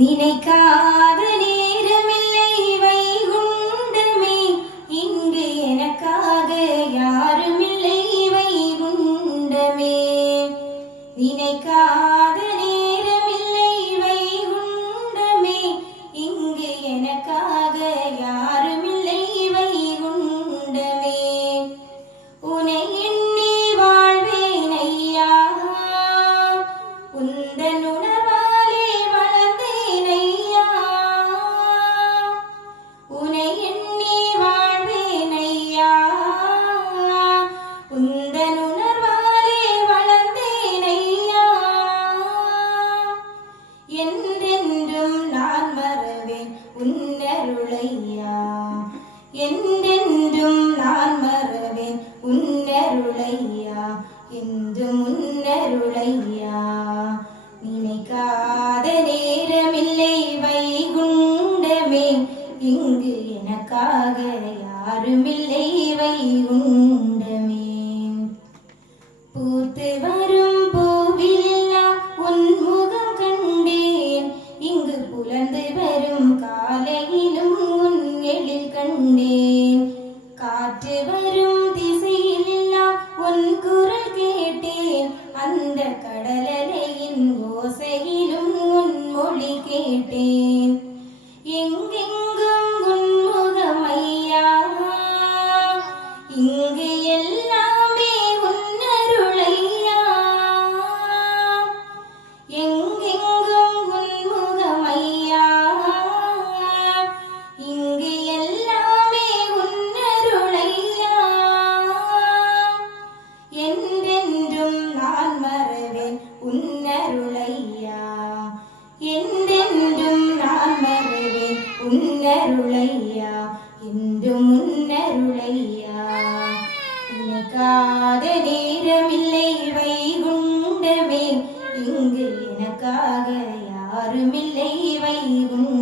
நினைக்காத நேரமில்லை வைகுண்டமே, இங்கு எனக்காக யாருமில்லை வைகுண்டமே. நினைக்காத நேரமில்லை வைகுண்டமே, இங்கு எனக்காக யாருமில்லை வைகுண்டமே. உனை எண்ணி வாழ்வேன் ஐயா, உந்தன் உணர்வாலே வளர்ந்தேன் ஐயா. உனை எண்ணி வாழ்வேன் ஐயா, உந்தன் உணர்வாலே வளர்ந்தேன் ஐயா. என்றென்றும் நான் மறவேன் உன்னருளையா, என்றென்றும் நான் மறவேன் உன்னருளையா, என்றும் உன்னருளையா. நினைக்காத நேரமில்லை வைகுண்டமே, இங்கு எனக்காக யாருமில்லை வைகுண்டமே. பூத்து வரும் பூவிலெல்லாம் உன் முகம் கண்டேன், இங்கு புலர்ந்து வரும் காலையிலும் உன் எழில் கண்டேன். காற்று வரும் திசையிலெல்லாம் உன் குரல் கேட்டேன், அந்த கடலலையின் ஓசையிலும் உன் மொழி கேட்டேன். எங்கெங்கும் உன் முகம் ஐயா, இங்கு எல்லாமே உன்னருளையா. எங்கெங்கும் உன் முகம் ஐயா, இங்கு எல்லாமே உன்னருளையா. என்றென்றும் நான் மறவேன் உன்னருளையா, என்றென்றும் நான் மறவேன் உன்னருளையா, என்றும் உன்னருளையா. நினைக்காத நேரமில்லை வைகுண்டமே, இங்கு எனக்காக யாருமில்லை வைகுண்டமே.